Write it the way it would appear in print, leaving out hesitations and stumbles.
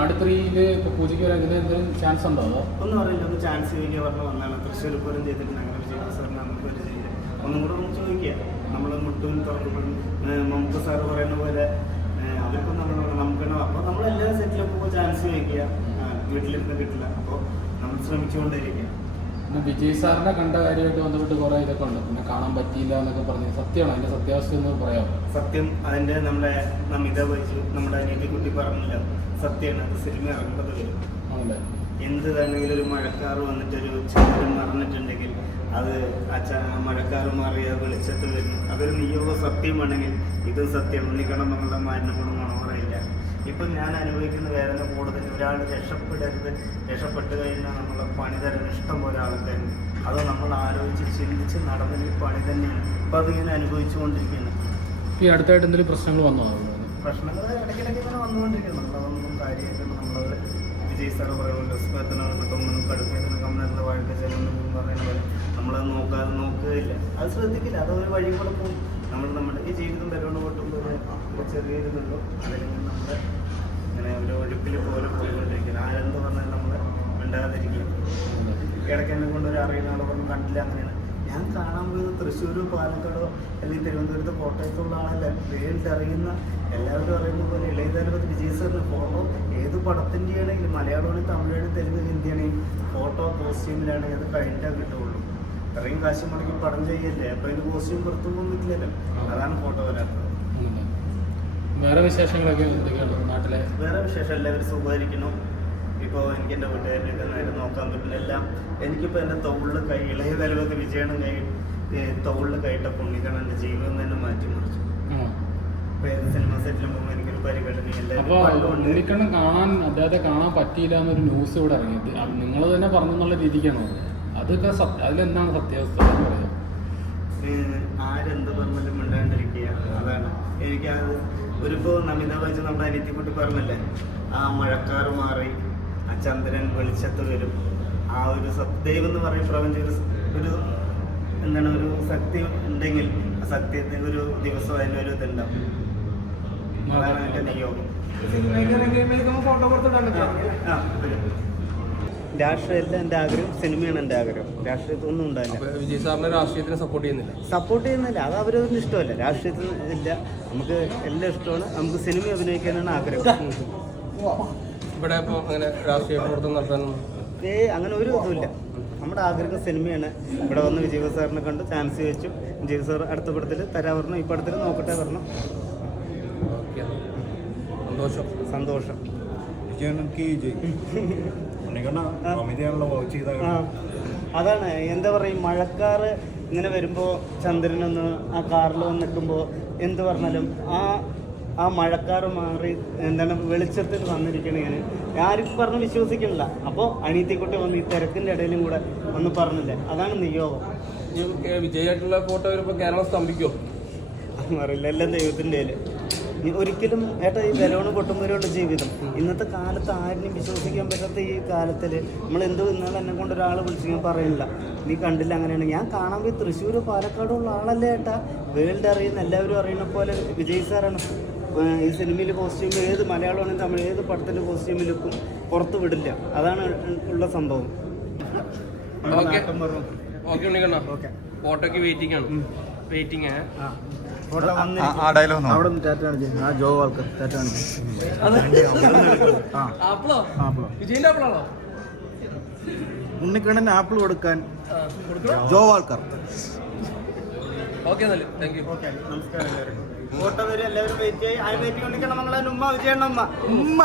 ആടുത്രിയില് പൂജയ്ക്ക് വരാൻ എന്തെങ്കിലും ചാൻസ് ഉണ്ടോ? അതോ ഒന്നും അറിയില്ല. ഒന്ന് ചാൻസ് ചോദിക്കുക പറഞ്ഞ് വന്നാണ്. തൃശ്ശൂർ പൂരം ചെയ്തിട്ടുണ്ട്. അങ്ങനെ വിജയ് സാറിന് നമുക്ക് ഒരു ചെയ്യില്ല. ഒന്നും കൂടെ ഒന്ന് ചോദിക്കുക. നമ്മൾ മുട്ടുവിൽ തുറക്കപ്പെടും നമുക്ക് സാറ് പറയുന്ന പോലെ അവർക്കും നമുക്കാണ്. അപ്പോൾ നമ്മളെല്ലാം സെറ്റിലൊക്കെ പോകുമ്പോൾ ചാൻസ് ചോദിക്കുക. വീട്ടിലിരുന്ന് കിട്ടില്ല. അപ്പോൾ നമ്മൾ ശ്രമിച്ചുകൊണ്ടിരിക്കുക. പിന്നെ വിജയ് സാറിനെ കണ്ട കാര്യമായിട്ട് ബന്ധപ്പെട്ട് കുറേ ഇതൊക്കെ ഉണ്ട്. പിന്നെ കാണാൻ പറ്റിയില്ല എന്നൊക്കെ പറഞ്ഞു. സത്യമാണോ അതിന്റെ സത്യാവസ്ഥ എന്ന് പറയാമോ? സത്യം അതിന്റെ നമ്മുടെ നമിത വഹിച്ചു നമ്മുടെ അനിയത്തിക്കുട്ടി പറഞ്ഞില്ല. സത്യമാണ്. അത് സിനിമ ഇറങ്ങേണ്ടത് വരും. എന്ത് തന്നെങ്കിലും ഒരു മഴക്കാറ് വന്നിട്ടൊരു ചന്ദ്രൻ മറന്നിട്ടുണ്ടെങ്കിൽ അത് മഴക്കാറ് മാറിയ വെളിച്ചത്ത് വരുന്നു. അതൊരു നിയോഗ സത്യമാണെങ്കിൽ ഇത് സത്യം. ഉണ്ണിക്കണം എന്നുള്ള മാരിനെ കൊണ്ട് മണോറയില്ല. ഇപ്പം ഞാൻ അനുഭവിക്കുന്ന വേദന കൂടുതൽ ഒരാൾ രക്ഷപ്പെടരുത്. രക്ഷപ്പെട്ട് കഴിഞ്ഞാൽ നമ്മളെ പണി തരാൻ ഇഷ്ടം പോലെ ആൾക്കാരുണ്ട്. അത് നമ്മൾ ആലോചിച്ച് ചിന്തിച്ച് നടന്നൊരു പണി തന്നെയാണ്. ഇപ്പം അതിങ്ങനെ അനുഭവിച്ചുകൊണ്ടിരിക്കുകയാണ്. ഈ അടുത്തായിട്ട് എന്തെങ്കിലും പ്രശ്നങ്ങൾ വന്നോ? പ്രശ്നങ്ങൾ ഇടയ്ക്കിടയ്ക്ക് ഇങ്ങനെ വന്നുകൊണ്ടിരിക്കുന്നു. നമ്മളതൊന്നും കാര്യമായിട്ട് നമ്മളത് വിജയ് സാറ് പറയുമല്ലോ സ്പെത്തനൊന്നും കടുപ്പത്തിന് കമ്മലിൻ്റെ വഴക്ക് ചെല്ലുന്നു പറയുന്ന പോലെ നമ്മളത് നോക്കുകയില്ല. അത് ശ്രദ്ധിക്കില്ല. അതൊരു വഴി കൂടെ പോകും. നമ്മുടെ ഈ ജീവിതം വരകൊണ്ട് പൊട്ടുമ്പോൾ ചെറിയൊരിതുള്ളൂ. അല്ലെങ്കിൽ നമ്മൾ ഇങ്ങനെ ഒരു ഒഴുക്കിൽ പോലെ പോയിക്കൊണ്ടിരിക്കുന്നത്. ആരെന്ത് പറഞ്ഞാൽ നമ്മൾ മിണ്ടാതിരിക്കുക. ഇടയ്ക്ക് എന്നെ കൊണ്ട് ഒരു അറിയുന്ന ആളൊന്നും കണ്ടില്ല. അങ്ങനെയാണ് ഞാൻ കാണാൻ പോയത്. തൃശ്ശൂർ, പാലക്കാടോ അല്ലെങ്കിൽ തിരുവനന്തപുരത്ത്, കോട്ടയത്തുള്ള ആളല്ല. വേൾഡ് അറിയുന്ന എല്ലാവരും അറിയുന്ന പോലെ ഇളയതലപതി വിജയ് സാറിന് ഫോട്ടോ ഏത് പടത്തിൻ്റെ ആണെങ്കിലും മലയാളമാണ്, തമിഴാണ്, തെലുങ്ക്, ഹിന്ദിയാണെങ്കിൽ ഫോട്ടോ കോസ്റ്റ്യൂമിലാണെങ്കിൽ അത് കഴിഞ്ഞാൽ കിട്ടുള്ളൂ. ഇത്രയും കാശ് മുടക്കി പടം ചെയ്യല്ലേ. അപ്പോൾ അതിന് കോസ്റ്റ്യൂം പുറത്തു പോകാൻ പറ്റില്ലല്ലോ. അതാണ് ഫോട്ടോ വരാത്തത്. വേറെ വിശേഷങ്ങളൊക്കെ നാട്ടിലെ? വേറെ വിശേഷം എല്ലാവരും സുഖമായിരിക്കണം. ഇപ്പോൾ എനിക്ക് എൻ്റെ വീട്ടുകാരിലേക്ക് നേരെ നോക്കാൻ പറ്റില്ല. എല്ലാം എനിക്കിപ്പോൾ എൻ്റെ തൊഴിൽ കൈ ഇളയ തലവത്ത് വിജയണം കൈ തൊഴിൽ കൈയിട്ട പുണ്ണിക്കണം എൻ്റെ ജീവിതം തന്നെ മാറ്റിമറിച്ചു. ഇപ്പോൾ ഏത് സിനിമ സെറ്റിലും പോകുമ്പോൾ എനിക്കൊരു പരിഗണന കാണാൻ അദ്ദേഹത്തെ കാണാൻ പറ്റിയില്ല എന്നൊരു ന്യൂസ് ഇവിടെ ഇറങ്ങിയിട്ട് നിങ്ങൾ തന്നെ പറഞ്ഞെന്നുള്ള രീതിക്കാണോ? അതൊക്കെ അതിലെന്താണ് സത്യാവസ്ഥ എന്ന് പറയാം? ആരെന്ത് പറഞ്ഞാലും മിണ്ടാണ്ടിരിക്കുക. അതാണ് എനിക്കത് ഒരിപ്പോൾ നമിത വഹിച്ച് നമ്മുടെ അനിയത്തിക്കുട്ടി പറഞ്ഞല്ലേ, ആ മഴക്കാറ് മാറി ആ ചന്ദ്രൻ വെളിച്ചത്ത് വരും. ആ ഒരു ദൈവം എന്ന് പറയും പ്രപഞ്ച ഒരു എന്താണ് ഒരു ശക്തി ഉണ്ടെങ്കിൽ ആ ശക്തിയത്തിന് ഒരു ദിവസം അതിൻ്റെ ഒരു ഇതുണ്ടാവും. അതാണ് എൻ്റെ നിയോഗം. രാഷ്ട്രീയമല്ല എൻ്റെ ആഗ്രഹം, സിനിമയാണ് എൻ്റെ ആഗ്രഹം. രാഷ്ട്രീയത്തൊന്നും ഉണ്ടായില്ല. വിജയ് സാറിനെ രാഷ്ട്രീയത്തിന് സപ്പോർട്ട് ചെയ്യുന്നില്ല. അത് അവരൊന്നും ഇഷ്ടമല്ല. രാഷ്ട്രീയത്തിന് ഇല്ല. നമുക്ക് എല്ലാം ഇഷ്ടമാണ്. നമുക്ക് സിനിമ അഭിനയിക്കാനാണ് ആഗ്രഹം. ഇവിടെ അങ്ങനെ രാഷ്ട്രീയ പ്രവർത്തനം നടത്താനൊന്നും അങ്ങനെ ഒരു ഇതുമില്ല. നമ്മുടെ ആഗ്രഹം സിനിമയാണ്. ഇവിടെ വന്ന് വിജയ് സാറിനെ കണ്ട് ചാൻസ് ചോദിച്ചു. വിജയ് സാർ അടുത്ത പടത്തിൽ തരാൻ പറഞ്ഞു. ഈ പടത്തിൽ നോക്കട്ടെ പറഞ്ഞു. സന്തോഷം. അതാണ് എന്താ പറയും, മഴക്കാറ് ഇങ്ങനെ വരുമ്പോൾ ചന്ദ്രനൊന്ന് ആ കാറിൽ വന്ന് നിൽക്കുമ്പോൾ എന്ത് പറഞ്ഞാലും ആ മഴക്കാറ് മാറി എന്താണ് വെളിച്ചത്തിൽ വന്നിരിക്കണേ. ആരും പറഞ്ഞ് വിശ്വസിക്കണില്ല. അപ്പോൾ അനിയത്തിക്കുട്ടി വന്ന് ഈ തിരക്കിൻ്റെ ഇടയിലും കൂടെ ഒന്ന് പറഞ്ഞില്ലേ, അതാണ് നിയോഗം. വിജയായിട്ടുള്ള ഫോട്ടോ വരുമ്പോൾ കേരളം സ്തംഭിക്കോ? അറിയില്ല. എല്ലാം ദൈവത്തിൻ്റെ ഒരിക്കലും ഏട്ടാ ഈ ബലൂണ് പൊട്ടുമ്പോഴുള്ള ജീവിതം. ഇന്നത്തെ കാലത്ത് ആരിനും വിശ്വസിക്കാൻ പറ്റാത്ത ഈ കാലത്തിൽ നമ്മൾ എന്തോ ഇന്നാൾ എന്നെ കൊണ്ട് ഒരാൾ വിളിച്ച് ഞാൻ പറയില്ല നീ കണ്ടില്ല അങ്ങനെയാണ്. ഞാൻ കാണാൻ പോയി തൃശ്ശൂർ, പാലക്കാടുള്ള ആളല്ലേ ഏട്ടാ. വേൾഡ് അറിയുന്ന എല്ലാവരും അറിയുന്ന പോലെ വിജയ് സാറാണ്. ഈ സിനിമയിൽ കോസ്റ്റ്യൂം ഏത് മലയാളമാണെങ്കിൽ തമിഴ് ഏത് പടത്തിൻ്റെ കോസ്റ്റ്യൂമിലേക്കും പുറത്ത് വിടില്ല. അതാണ് ഉള്ള സംഭവം. ഫോട്ടോക്ക് വെയിറ്റിംഗ് ആണ്. വെയിറ്റിംഗ് ജോ വാൾക്കർ ഉണ്ണിക്കണ്ണൻ ആപ്പിൾ കൊടുക്കാൻ ജോ വാൾക്കർ. നമസ്കാരം. ഫോട്ടോ വരും. എല്ലാവരും വെയിറ്റ് ചെയ്യും. ആ വെയിറ്റ് കൊണ്ടിരിക്കണം. നമ്മളെ ഉമ്മ വിജയണ്ണ ഉമ്മ.